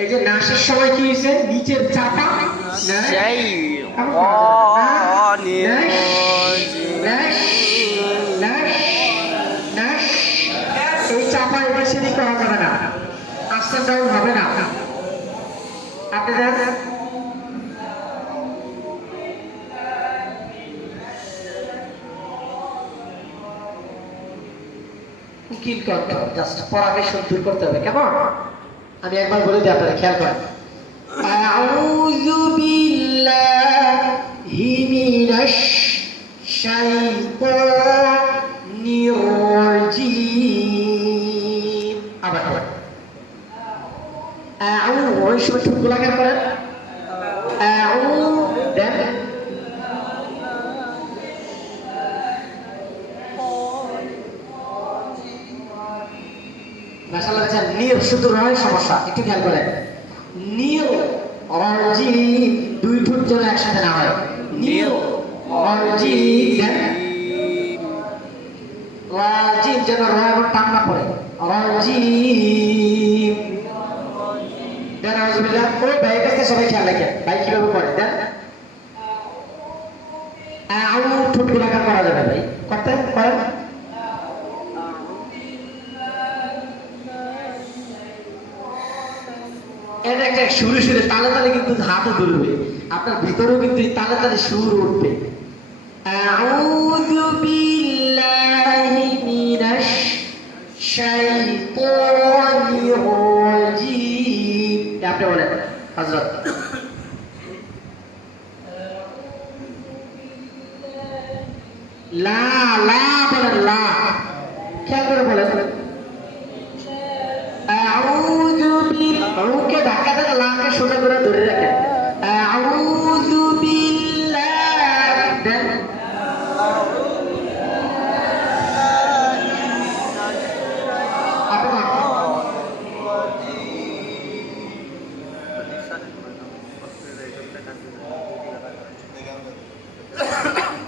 এই যে নাশের সময় কি হয়েছে, নিচের চাপা এই চাপা এদিক সেদিক করা যাবে না, আস্তে ডাউন হবে না। আপনি দেখেন উকিল করতে হবে, জাস্ট পড়াকে সুন্দর করতে হবে। কেমন? আমি একবার বলে দিই, আপনারা খেয়াল করেন। আউযু বিল্লাহি মিনাশ শাইতানির রাজিম। আবার ওই সময় ঠোঁট গোলাকার করেন। দেন নির শুধু রয় সমস্যা, একটু খেয়াল করেন। নির রাজিম দুই ঠোঁট যেন একসাথে না হয়। নির রাজিম, রাজিম যেন রয় এবং টান না পড়ে। রাজিম দেন আউযুবিল্লাহ। ওই ভাইয়ের কাছে সবাই খেয়াল রাখেন, ভাই কিভাবে করে দেন। ঠোঁট গোলাকার করা যাবে ভাই, করতে পারেন। এটা একটা সুরে সুরে তালে তালে কিন্তু হাতও ধরবে, আপনার ভিতরেও কিন্তু তালে তালে সুর উঠবে। আউযু বিল্লাহি মিনাশ শাইতানির রাজিম। আপনি বলেন হযরত। লা লা বলেন, লা খেয়াল করে বলেন।